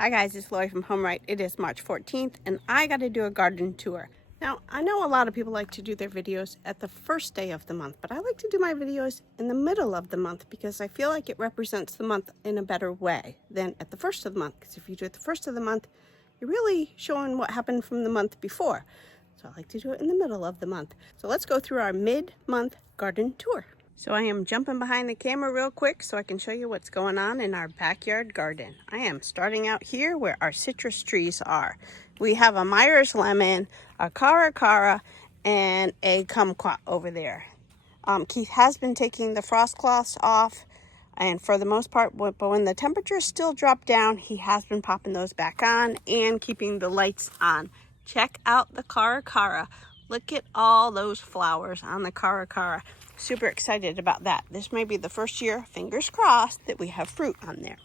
Hi guys, it's Lori from Home Right. It is March 14th and I got to do a garden tour. Now, I know a lot of people like to do their videos at the first day of the month, but I like to do my videos in the middle of the month because I feel like it represents the month in a better way than at the first of the month. Because if you do it the first of the month, you're really showing what happened from the month before. So I like to do it in the middle of the month. So let's go through our mid-month garden tour. So I am jumping behind the camera real quick so I can show you what's going on in our backyard garden. I am starting out here where our citrus trees are. We have a Myers lemon, a cara, and a kumquat over there. Keith has been taking the frost cloths off, and for the most part, but when the temperatures still drop down, he has been popping those back on and keeping the lights on. Check out the cara. Look at all those flowers on the cara. Super excited about that. This may be the first year, fingers crossed, that we have fruit on there.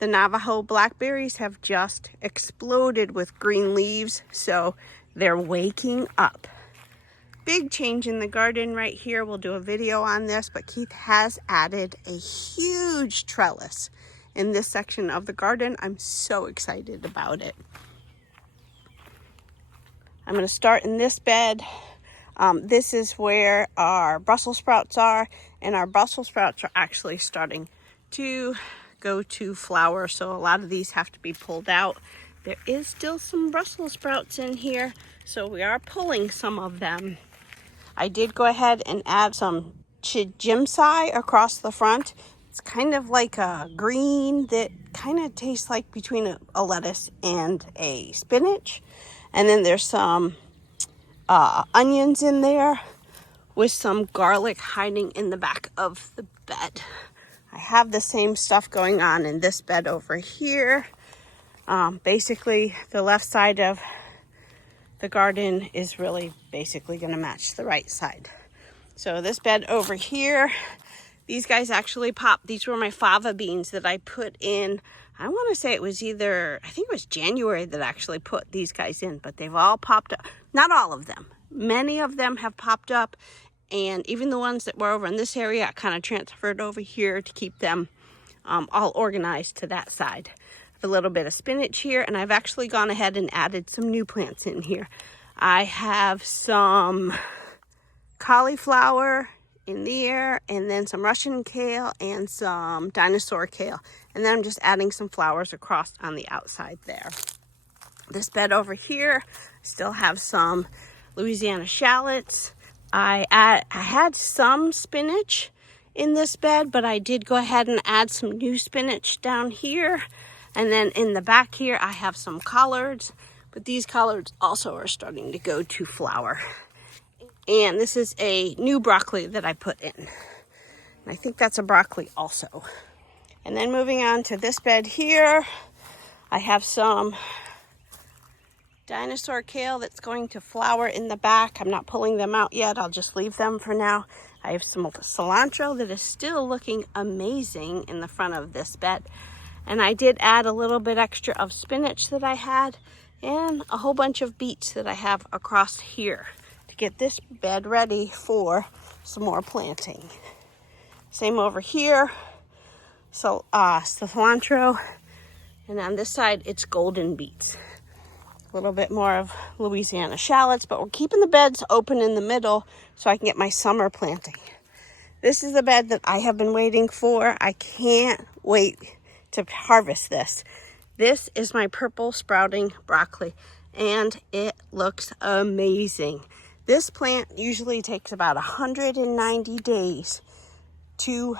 The Navajo blackberries have just exploded with green leaves, so they're waking up. Big change in the garden right here. We'll do a video on this, but Keith has added a huge trellis in this section of the garden. I'm so excited about it. I'm going to start in this bed. This is where our Brussels sprouts are, and our Brussels sprouts are actually starting to go to flower, so a lot of these have to be pulled out. There is still some Brussels sprouts in here, so we are pulling some of them. I did go ahead and add some jimsai across the front. It's kind of like a green that kind of tastes like between a lettuce and a spinach. And then there's some onions in there with some garlic hiding in the back of the bed. I have the same stuff going on in this bed over here. Basically, the left side of the garden is really basically going to match the right side. So this bed over here, these guys actually popped. These were my fava beans that I put in. I want to say it was I think it was January that I actually put these guys in, but they've all popped up. Not all of them. Many of them have popped up, and even the ones that were over in this area, I kind of transferred over here to keep them all organized to that side. A little bit of spinach here, and I've actually gone ahead and added some new plants in here. I have some cauliflower in there, and then some Russian kale and some dinosaur kale. And then I'm just adding some flowers across on the outside there. This bed over here, still have some Louisiana shallots. I had some spinach in this bed, but I did go ahead and add some new spinach down here. And then in the back here, I have some collards, but these collards also are starting to go to flower. And this is a new broccoli that I put in. And I think that's a broccoli also. And then moving on to this bed here, I have some dinosaur kale that's going to flower in the back. I'm not pulling them out yet. I'll just leave them for now. I have some cilantro that is still looking amazing in the front of this bed. And I did add a little bit extra of spinach that I had and a whole bunch of beets that I have across here to get this bed ready for some more planting. Same over here. So cilantro, and on this side it's golden beets. A little bit more of Louisiana shallots, but we're keeping the beds open in the middle so I can get my summer planting. This is the bed that I have been waiting for. I can't wait to harvest this. This is my purple sprouting broccoli, and it looks amazing. This plant usually takes about 190 days to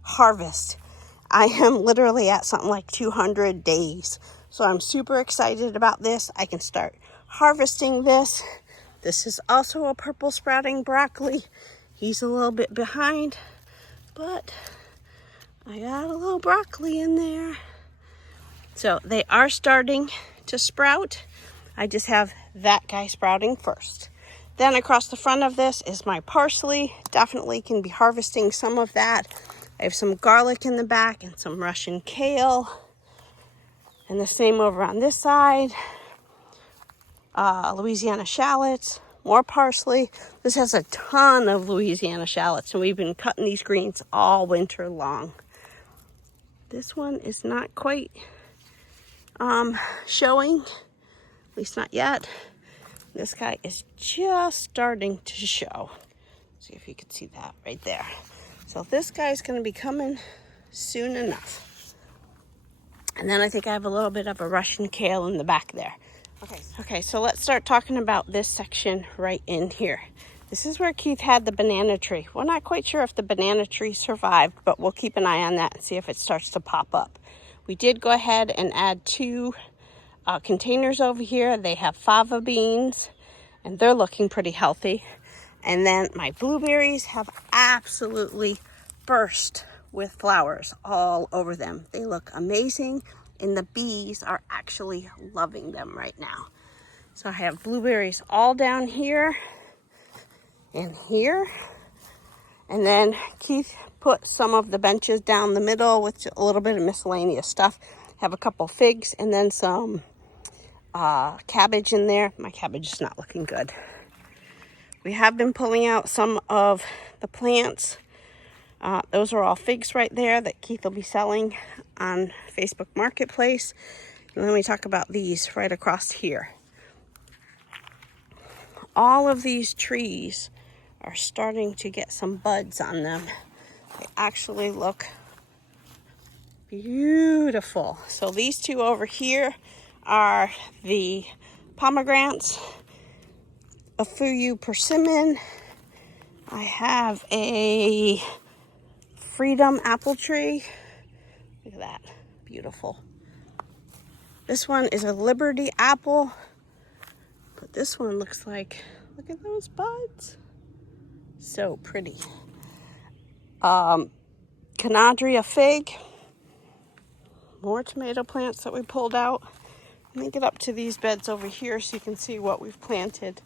harvest. I am literally at something like 200 days. So I'm super excited about this. I can start harvesting this. This is also a purple sprouting broccoli. He's a little bit behind, but I got a little broccoli in there. So they are starting to sprout. I just have that guy sprouting first. Then across the front of this is my parsley. Definitely can be harvesting some of that. I have some garlic in the back and some Russian kale. And the same over on this side. Louisiana shallots, more parsley. This has a ton of Louisiana shallots, and we've been cutting these greens all winter long. This one is not quite showing, at least not yet. This guy is just starting to show. See if you can see that right there. So this guy's going to be coming soon enough. And then I think I have a little bit of a Russian kale in the back there. Okay, so let's start talking about this section right in here. This is where Keith had the banana tree. We're not quite sure if the banana tree survived, but we'll keep an eye on that and see if it starts to pop up. We did go ahead and add 2 containers over here. They have fava beans, and they're looking pretty healthy. And then my blueberries have absolutely burst with flowers all over them. They look amazing, and the bees are actually loving them right now. So I have blueberries all down here and here. And then Keith put some of the benches down the middle with a little bit of miscellaneous stuff. Have a couple figs and then some cabbage in there. My cabbage is not looking good. We have been pulling out some of the plants. Those are all figs right there that Keith will be selling on Facebook Marketplace. And then we talk about these right across here. All of these trees are starting to get some buds on them. They actually look beautiful. So these 2 over here are the pomegranates, a Fuyu persimmon. I have a freedom apple tree. Look at that, beautiful. This one is a Liberty apple, but this one looks like, look at those buds. So pretty. Canadria fig. More tomato plants that we pulled out. Let me get up to these beds over here so you can see what we've planted.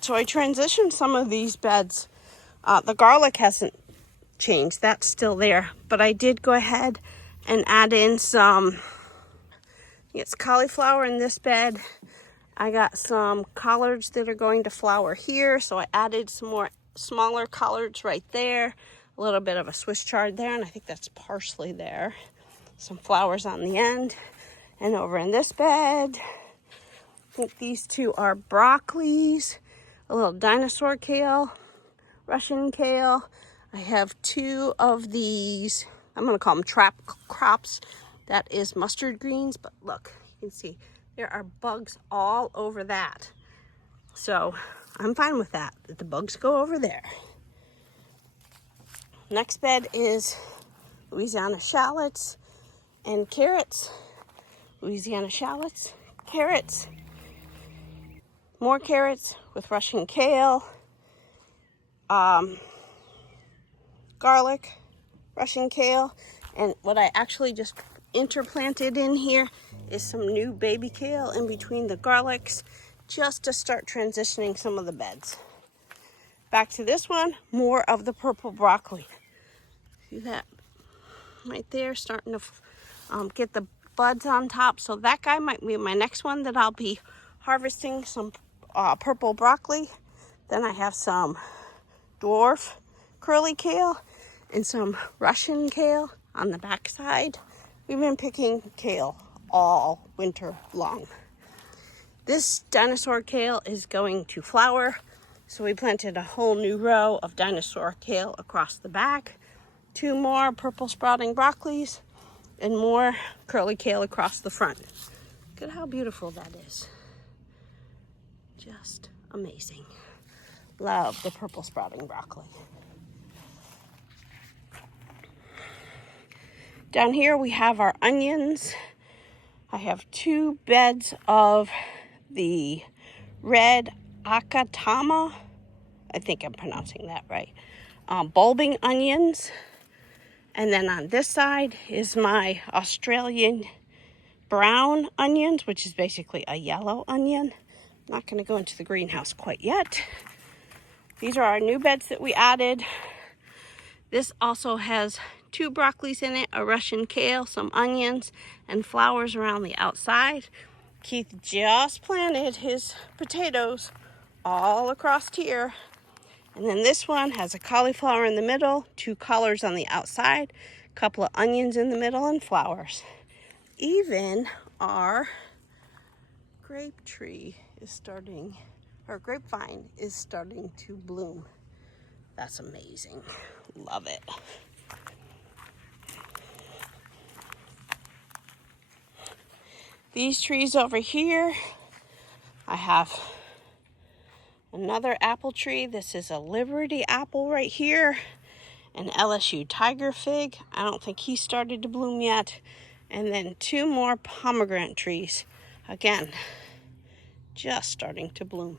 So I transitioned some of these beds. The garlic hasn't changed. That's still there. But I did go ahead and add in some, it's cauliflower in this bed. I got some collards that are going to flower here. So I added some more smaller collards right there. A little bit of a Swiss chard there. And I think that's parsley there. Some flowers on the end. And over in this bed, I think these 2 are broccolis. A little dinosaur kale, Russian kale. I have 2 of these, I'm going to call them trap crops. That is mustard greens, but look, you can see there are bugs all over that. So I'm fine with that. The bugs go over there. Next bed is Louisiana shallots and carrots. Louisiana shallots, carrots, more carrots with Russian kale, garlic, Russian kale, and what I actually just interplanted in here is some new baby kale in between the garlics just to start transitioning some of the beds. Back to this one, more of the purple broccoli. See that right there, starting to get the buds on top. So that guy might be my next one that I'll be harvesting, some purple broccoli. Then I have some dwarf curly kale and some Russian kale on the back side. We've been picking kale all winter long. This dinosaur kale is going to flower, so we planted a whole new row of dinosaur kale across the back, 2 more purple sprouting broccolis, and more curly kale across the front. Look at how beautiful that is. Just amazing. Love the purple sprouting broccoli. Down here we have our onions. I have 2 beds of the red akatama. I think I'm pronouncing that right. Bulbing onions. And then on this side is my Australian brown onions, which is basically a yellow onion. I'm not going to go into the greenhouse quite yet. These are our new beds that we added. This also has 2 broccolis in it, a Russian kale, some onions, and flowers around the outside. Keith just planted his potatoes all across here. And then this one has a cauliflower in the middle, 2 collards on the outside, a couple of onions in the middle, and flowers. even our grape tree is starting, or grapevine is starting to bloom. That's amazing. Love it. These trees over here, I have another apple tree. This is a Liberty apple right here. An LSU tiger fig. I don't think he started to bloom yet. And then 2 more pomegranate trees. Again, just starting to bloom.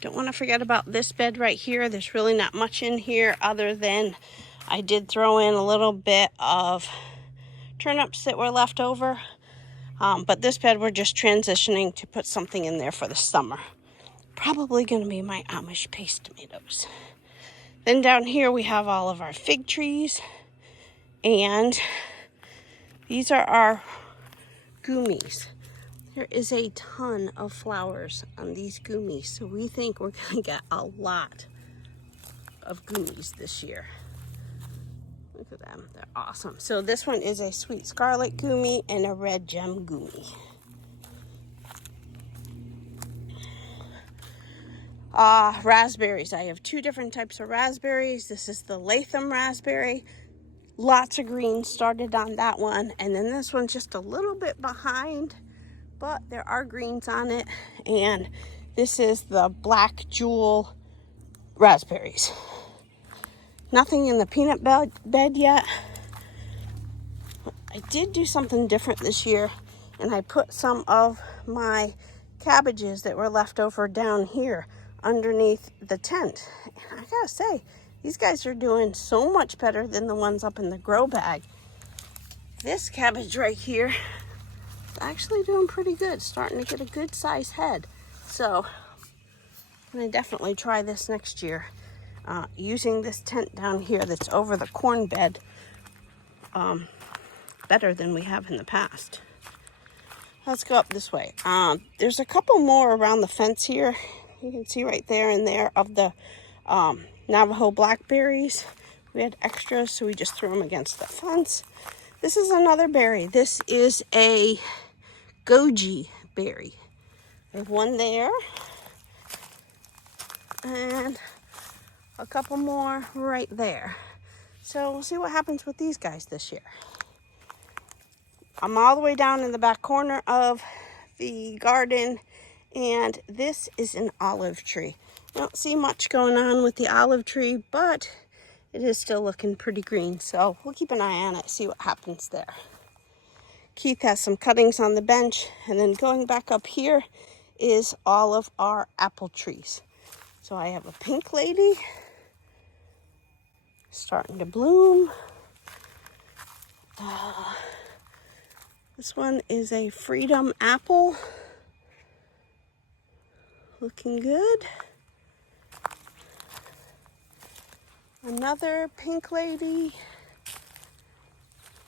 Don't want to forget about this bed right here. There's really not much in here other than I did throw in a little bit of turnips that were left over. But this bed we're just transitioning to put something in there for the summer. Probably going to be my Amish paste tomatoes. Then down here we have all of our fig trees. And these are our gummies. There is a ton of flowers on these gummies. So we think we're going to get a lot of gummies this year. Look at them. They're awesome. So this one is a sweet scarlet gummy and a red gem gummy. Raspberries. I have 2 different types of raspberries. This is the Latham raspberry. Lots of green started on that one. And then this one's just a little bit behind, but there are greens on it. And this is the Black Jewel raspberries. Nothing in the peanut bed yet. I did do something different this year, and I put some of my cabbages that were left over down here underneath the tent. And I gotta say, these guys are doing so much better than the ones up in the grow bag. This cabbage right here is actually doing pretty good, starting to get a good size head. So I'm gonna definitely try this next year. Using this tent down here that's over the corn bed better than we have in the past. Let's go up this way. There's a couple more around the fence here. You can see right there and there of the Navajo blackberries. We had extras, so we just threw them against the fence. This is another berry. This is a goji berry. I have one there. And a couple more right there. So we'll see what happens with these guys this year. I'm all the way down in the back corner of the garden, and this is an olive tree. I don't see much going on with the olive tree, but it is still looking pretty green. So we'll keep an eye on it, see what happens there. Keith has some cuttings on the bench, and then going back up here is all of our apple trees. So I have a pink lady starting to bloom. This one is a Freedom apple. Looking good. Another pink lady.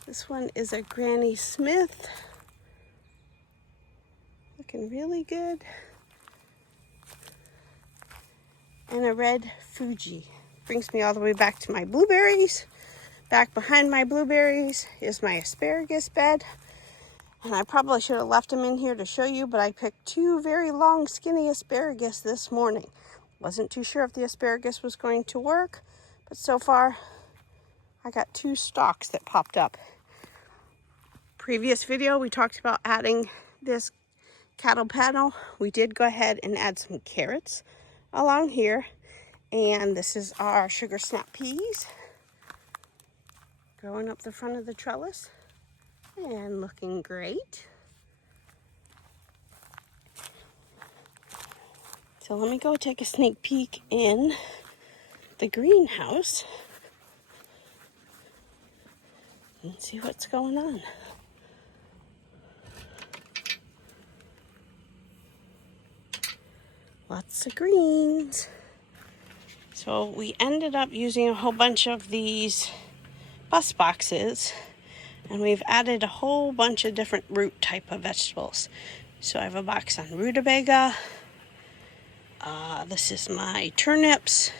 This one is a Granny Smith. Looking really good. And a red Fuji. Brings me all the way back to my blueberries. Back behind my blueberries is my asparagus bed. And I probably should have left them in here to show you, but I picked 2 very long, skinny asparagus this morning. Wasn't too sure if the asparagus was going to work, but so far I got 2 stalks that popped up. Previous video, we talked about adding this cattle panel. We did go ahead and add some carrots along here. And this is our sugar snap peas growing up the front of the trellis and looking great. So let me go take a sneak peek in the greenhouse and see what's going on. Lots of greens. So we ended up using a whole bunch of these bus boxes, and we've added a whole bunch of different root type of vegetables. So I have a box on rutabaga. This is my turnips.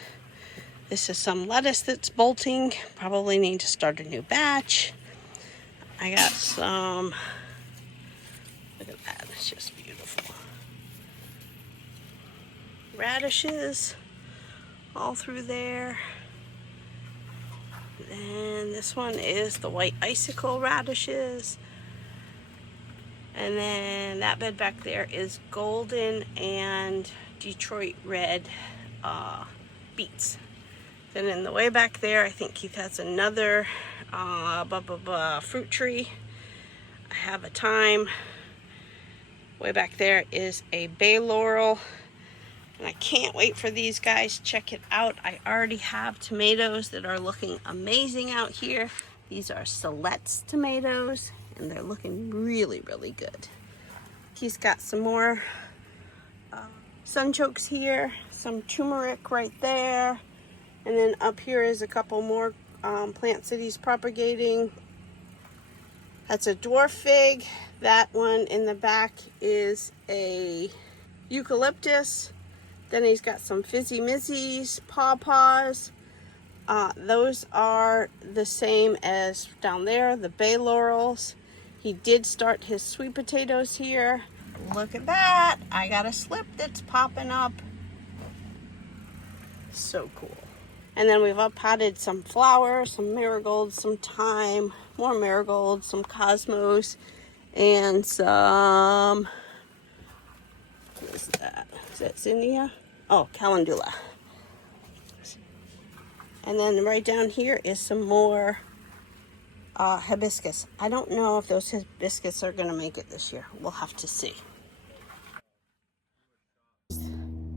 This is some lettuce that's bolting. Probably need to start a new batch. I got some It's just beautiful. Radishes all through there. And this one is the white icicle radishes. And then that bed back there is golden and Detroit red beets. Then in the way back there, I think Keith has another fruit tree. I have a thyme. Way back there is a bay laurel. And I can't wait for these guys. Check it out. I already have tomatoes that are looking amazing out here. These are shallots tomatoes, and they're looking really, really good. He's got some more sunchokes here, some turmeric right there, and then up here is a couple more plants that he's propagating. That's a dwarf fig. That one in the back is a eucalyptus. Then he's got some fizzy mizzies, pawpaws. Those are the same as down there, the bay laurels. He did start his sweet potatoes here. Look at that. I got a slip that's popping up. So cool. And then we've uppotted some flowers, some marigolds, some thyme, more marigolds, some cosmos, and some, what is that? Is that zinnia? Oh, calendula. And then right down here is some more hibiscus. I don't know if those hibiscus are going to make it this year. We'll have to see.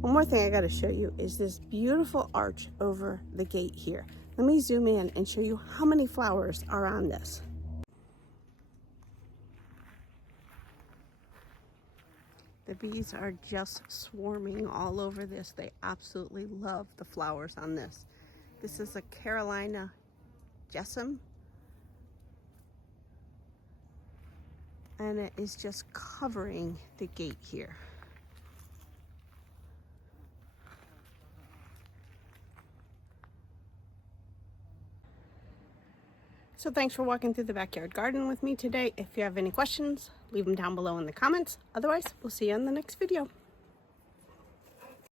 One more thing I got to show you is this beautiful arch over the gate here. Let me zoom in and show you how many flowers are on this. The bees are just swarming all over this. They absolutely love the flowers on this. This is a Carolina Jessamine, and it is just covering the gate here. So thanks for walking through the backyard garden with me today. If you have any questions, leave them down below in the comments. Otherwise, we'll see you in the next video.